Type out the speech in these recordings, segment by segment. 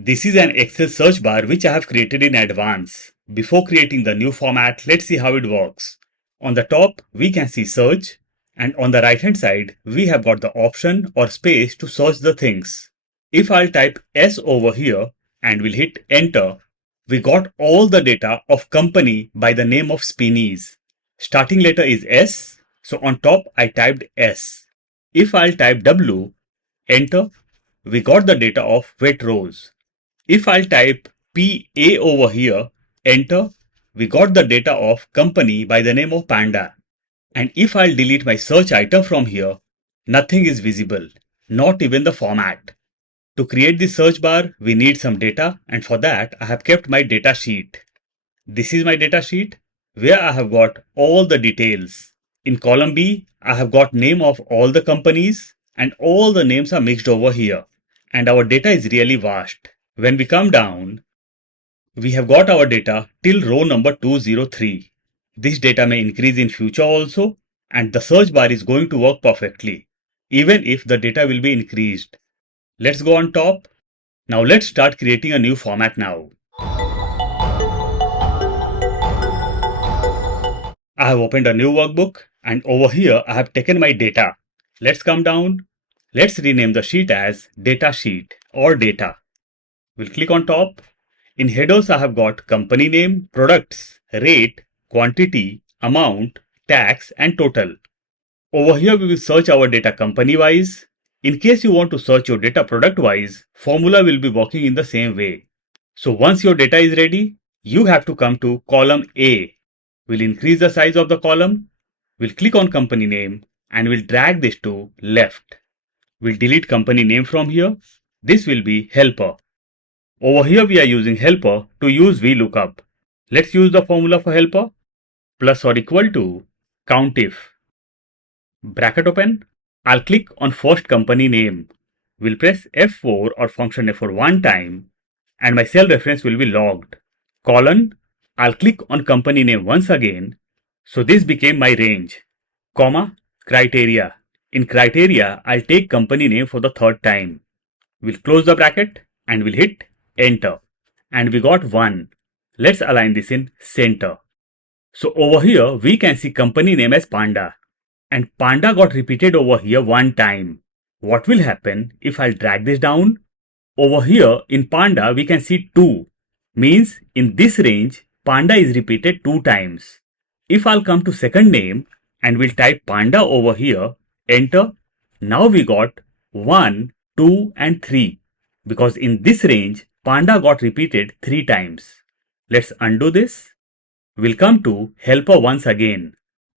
This is an Excel search bar which I have created in advance. Before creating the new format, let's see how it works. On the top, we can see search, and on the right hand side, we have got the option or space to search the things. If I'll type S over here and will hit enter, we got all the data of company by the name of Spinneys. Starting letter is S, so on top I typed S. If I'll type W, enter, we got the data of Waitrose. If I'll type PA over here, enter, we got the data of company by the name of Panda. And if I'll delete my search item from here, nothing is visible, not even the format. To create the search bar, we need some data, and for that I have kept my data sheet. This is my data sheet where I have got all the details. In column B, I have got name of all the companies and all the names are mixed over here. And our data is really vast. When we come down, we have got our data till row number 203. This data may increase in future also, and the search bar is going to work perfectly, even if the data will be increased. Let's go on top. Now let's start creating a new format now. I have opened a new workbook, and over here I have taken my data. Let's come down. Let's rename the sheet as data sheet or data. We'll click on top. In headers, I have got company name, products, rate, quantity, amount, tax, and total. Over here, we will search our data company wise. In case you want to search your data product wise, formula will be working in the same way. So once your data is ready, you have to come to column A. We'll increase the size of the column. We'll click on company name and we'll drag this to left. We'll delete company name from here. This will be helper. Over here we are using helper to use VLOOKUP. Let's use the formula for helper. Plus or equal to COUNTIF. Bracket open. I'll click on first company name. We'll press F4 or function F4 one time and my cell reference will be logged. Colon. I'll click on company name once again. So this became my range. Comma. Criteria. In criteria, I'll take company name for the third time. We'll close the bracket and we'll hit enter. And we got 1. Let's align this in center. So over here, we can see company name as Panda. And Panda got repeated over here one time. What will happen if I'll drag this down? Over here in Panda, we can see 2. Means in this range, Panda is repeated 2 times. If I'll come to second name and we'll type Panda over here, enter. Now we got 1, 2 and 3. Because in this range, Panda got repeated 3 times. Let's undo this. We'll come to helper once again.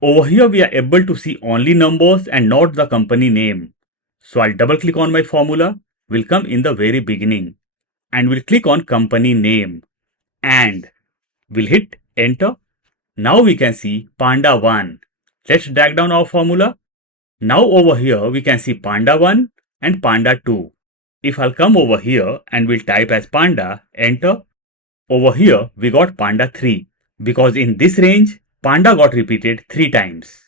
Over here we are able to see only numbers and not the company name. So I'll double click on my formula. We'll come in the very beginning. And we'll click on company name. And we'll hit enter. Now we can see Panda 1. Let's drag down our formula. Now over here we can see Panda 1 and Panda 2. If I'll come over here and we'll type as Panda, enter. Over here we got Panda 3 because in this range Panda got repeated 3 times.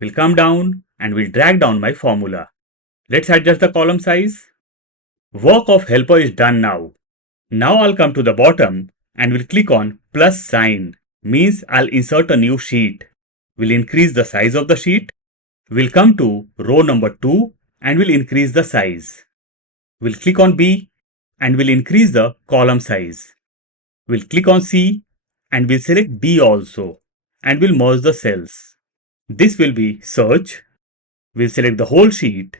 We'll come down and we'll drag down my formula. Let's adjust the column size. Work of helper is done now. Now I'll come to the bottom and we'll click on plus sign. Means I'll insert a new sheet. We'll increase the size of the sheet. We'll come to row number 2 and we'll increase the size. We'll click on B and we'll increase the column size. We'll click on C and we'll select D also and we'll merge the cells. This will be search. We'll select the whole sheet.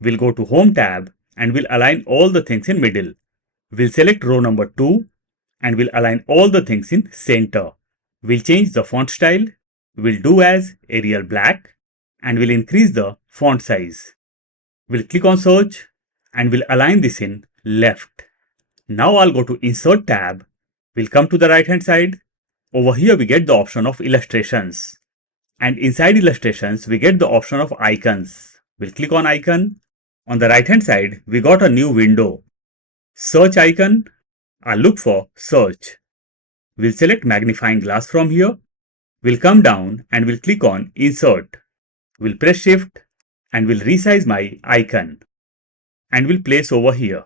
We'll go to home tab and we'll align all the things in middle. We'll select row number 2 and we'll align all the things in center. We'll change the font style. We'll do as Arial Black and we'll increase the font size. We'll click on search and we'll align this in left. Now I'll go to insert tab. We'll come to the right hand side. Over here we get the option of illustrations. And inside illustrations we get the option of icons. We'll click on icon. On the right hand side we got a new window. Search icon. I'll look for search. We'll select magnifying glass from here. We'll come down and we'll click on insert. We'll press shift and we'll resize my icon. And we'll place over here.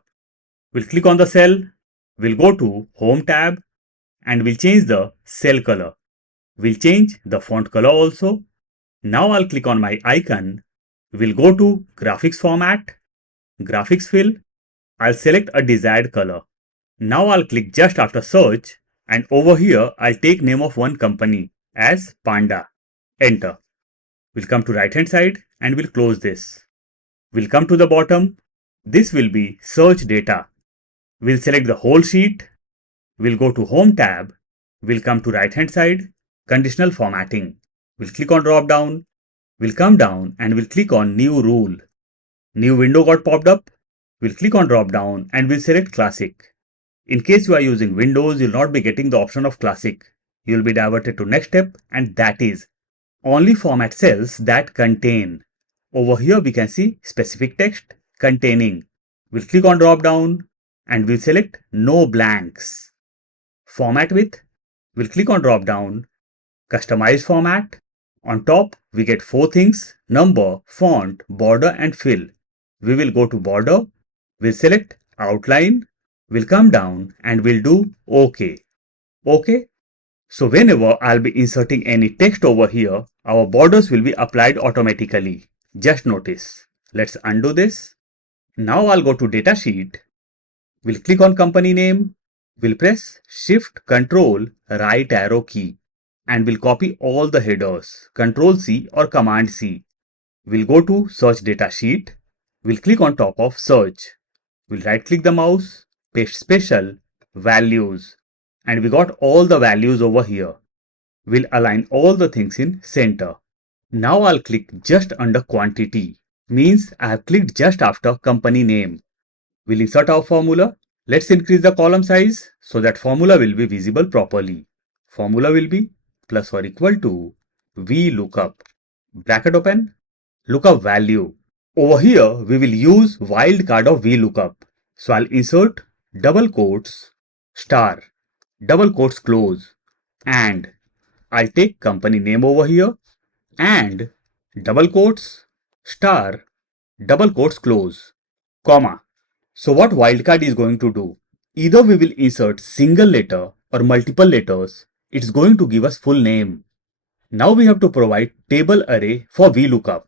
We'll click on the cell We'll go to Home tab and we'll change the cell color. We'll change the font color also. Now I'll click on my icon. We'll go to Graphics Format, Graphics Fill. I'll select a desired color. Now I'll click just after search and over here I'll take name of one company as Panda. Enter. We'll come to right hand side and we'll close this. We'll come to the bottom. This will be search data. We'll select the whole sheet. We'll go to Home tab. We'll come to right hand side, conditional formatting. We'll click on drop down. We'll come down and we'll click on new rule. New window got popped up. We'll click on drop down and we'll select classic. In case you are using Windows, you'll not be getting the option of classic. You'll be diverted to next step, and that is only format cells that contain. Over here we can see specific text containing. We'll click on drop down and we'll select no blanks. Format with, we'll click on drop down, customize format. On top we get 4 things: number, font, border and fill. We will go to border, we'll select outline, we'll come down and we'll do OK. OK. So whenever I'll be inserting any text over here, our borders will be applied automatically. Just notice. Let's undo this. Now I'll go to datasheet. We'll click on company name. We'll press Shift Control right arrow key and we'll copy all the headers. Control C or Command C. We'll go to search data sheet. We'll click on top of search. We'll right click the mouse, paste special, values, and we got all the values over here. We'll align all the things in center. Now I'll click just under quantity, means I have clicked just after company name. We'll insert our formula. Let's increase the column size so that formula will be visible properly. Formula will be plus or equal to VLOOKUP. Bracket open, lookup value. Over here, we will use wildcard of VLOOKUP. So I'll insert double quotes, star, double quotes close, and I'll take company name over here and double quotes, star, double quotes close, comma. So what wildcard is going to do? Either we will insert single letter or multiple letters. It's going to give us full name. Now we have to provide table array for VLOOKUP.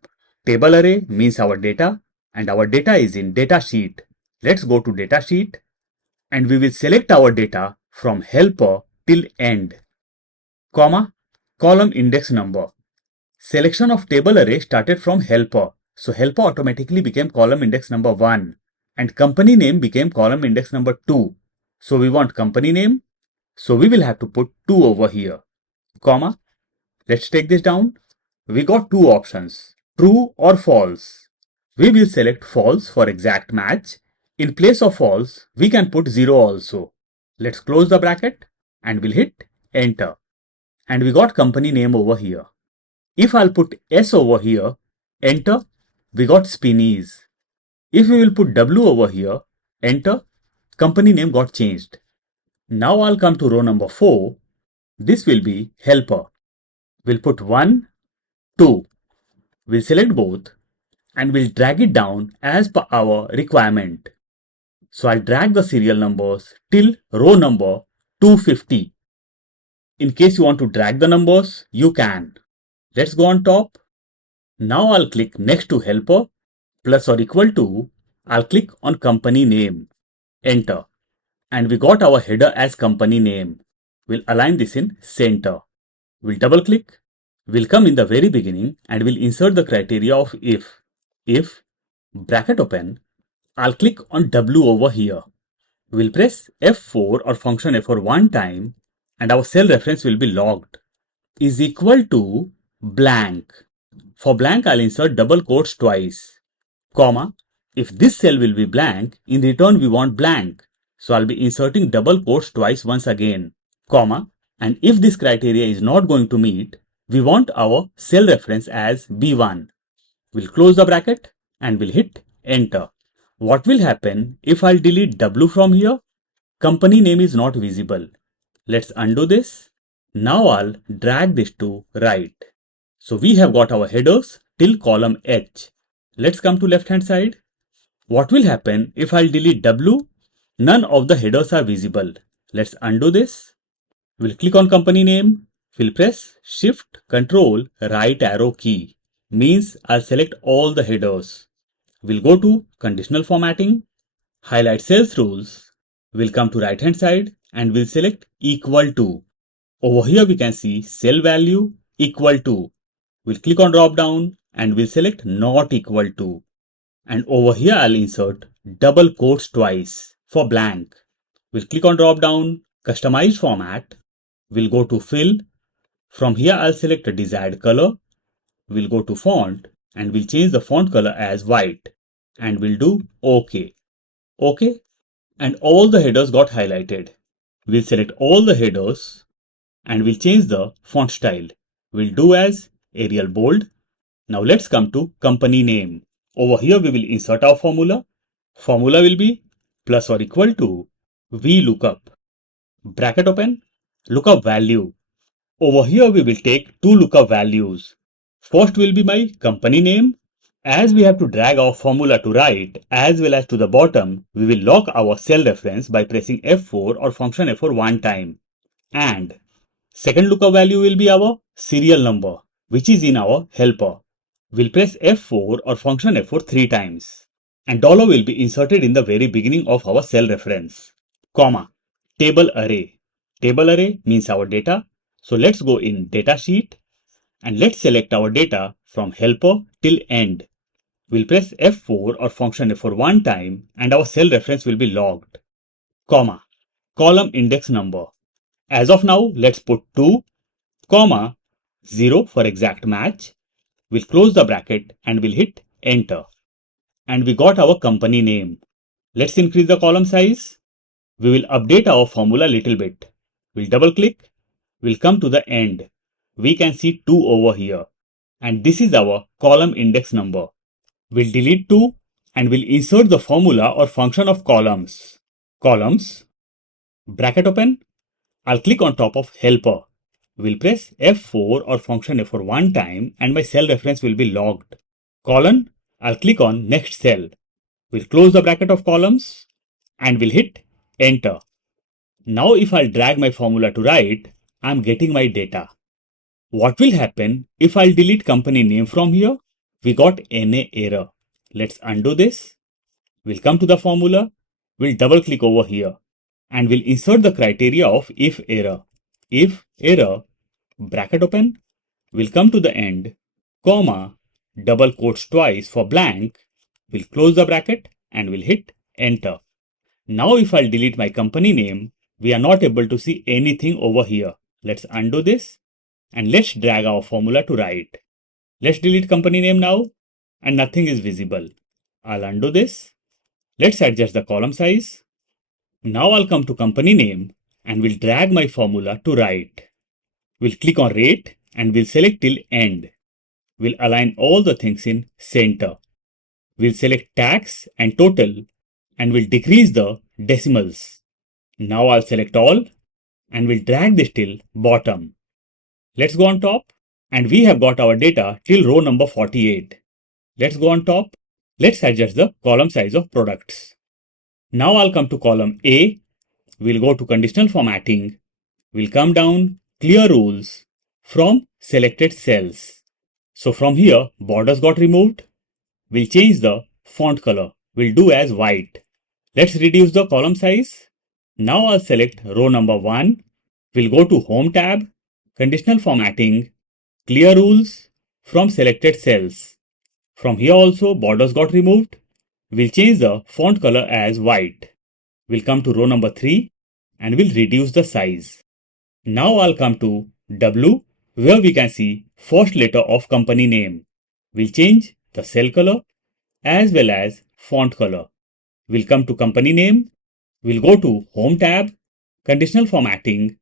Table array means our data, and our data is in data sheet. Let's go to data sheet and we will select our data from helper till end, comma, column index number. Selection of table array started from helper. So helper automatically became column index number 1 and company name became column index number 2. So we want company name. So we will have to put 2 over here, comma. Let's take this down. We got 2 options, true or false. We will select false for exact match. In place of false, we can put 0 also. Let's close the bracket and we'll hit enter. And we got company name over here. If I'll put S over here, enter, we got Spinneys. If we will put W over here, enter, company name got changed. Now I'll come to row number 4. This will be helper. We'll put 1, 2. We'll select both and we'll drag it down as per our requirement. So I'll drag the serial numbers till row number 250. In case you want to drag the numbers, you can. Let's go on top. Now I'll click next to helper, plus or equal to, I'll click on company name, enter. And we got our header as company name. We'll align this in center. We'll double click. We'll come in the very beginning and we'll insert the criteria of if. If, bracket open, I'll click on W over here. We'll press F4 or function F4 one time and our cell reference will be logged. Is equal to blank. For blank, I'll insert double quotes twice, comma. If this cell will be blank, in return we want blank. So I'll be inserting double quotes twice once again, comma. And if this criteria is not going to meet, we want our cell reference as B1. We'll close the bracket and we'll hit enter. What will happen if I'll delete W from here? Company name is not visible. Let's undo this. Now I'll drag this to right. So we have got our headers till column H. Let's come to left hand side. What will happen if I'll delete W? None of the headers are visible. Let's undo this. We'll click on company name. We'll press Shift Control right arrow key. Means I'll select all the headers. We'll go to conditional formatting, highlight sales rules. We'll come to right hand side and we'll select equal to. Over here we can see cell value equal to. We'll click on drop down and we'll select not equal to. And over here I'll insert double quotes twice for blank. We'll click on drop down, customize format. We'll go to fill. From here I'll select a desired color. We'll go to font and we'll change the font color as white. And we'll do OK. OK. And all the headers got highlighted. We'll select all the headers and we'll change the font style. We'll do as Arial bold. Now let's come to company name. Over here we will insert our formula. Formula will be plus or equal to VLOOKUP. Bracket open, lookup value. Over here we will take two lookup values. First will be my company name. As we have to drag our formula to right as well as to the bottom, we will lock our cell reference by pressing F4 or function F4 one time. And second lookup value will be our serial number, which is in our helper. We'll press F4 or function F4 three times. And dollar will be inserted in the very beginning of our cell reference. Comma. Table array. Table array means our data. So let's go in data sheet and let's select our data from helper till end. We'll press F4 or function F4 one time and our cell reference will be logged. Comma. Column index number. As of now, let's put 2, comma, 0 for exact match. We'll close the bracket and we'll hit enter. And we got our company name. Let's increase the column size. We will update our formula a little bit. We'll double click. We'll come to the end. We can see 2 over here. And this is our column index number. We'll delete 2 and we'll insert the formula or function of columns. Columns, bracket open. I'll click on top of helper. We'll press F4 or function F4 one time and my cell reference will be logged. Column, I'll click on next cell. We'll close the bracket of columns and we'll hit enter. Now if I'll drag my formula to right, I'm getting my data. What will happen if I'll delete company name from here? We got NA error. Let's undo this. We'll come to the formula. We'll double click over here and we'll insert the criteria of if error. If error, bracket open, we'll come to the end, comma, double quotes twice for blank, we'll close the bracket and we'll hit enter. Now if I'll delete my company name, we are not able to see anything over here. Let's undo this and let's drag our formula to right. Let's delete company name now and nothing is visible. I'll undo this. Let's adjust the column size. Now I'll come to company name and we'll drag my formula to right. We'll click on rate and we'll select till end. We'll align all the things in center. We'll select tax and total and we'll decrease the decimals. Now I'll select all and we'll drag this till bottom. Let's go on top and we have got our data till row number 48. Let's go on top. Let's adjust the column size of products. Now I'll come to column A. We'll go to conditional formatting. We'll come down, clear rules from selected cells. So from here, borders got removed. We'll change the font color. We'll do as white. Let's reduce the column size. Now I'll select row number 1. We'll go to Home tab, conditional formatting, clear rules from selected cells. From here also, borders got removed. We'll change the font color as white. We'll come to row number 3 and we'll reduce the size. Now I'll come to W where we can see first letter of company name. We'll change the cell color as well as font color. We'll come to company name. We'll go to Home tab, conditional formatting,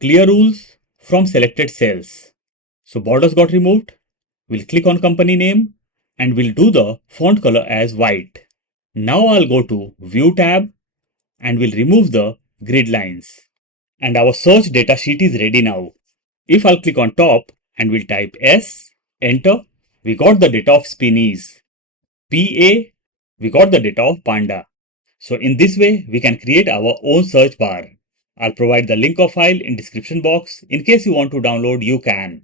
clear rules from selected cells. So borders got removed. We'll click on company name and we'll do the font color as white. Now I'll go to View tab and we'll remove the grid lines. And our search data sheet is ready now. If I'll click on top and we'll type S, enter, we got the data of Spinneys. PA, we got the data of Panda. So in this way, we can create our own search bar. I'll provide the link of file in description box. In case you want to download, you can.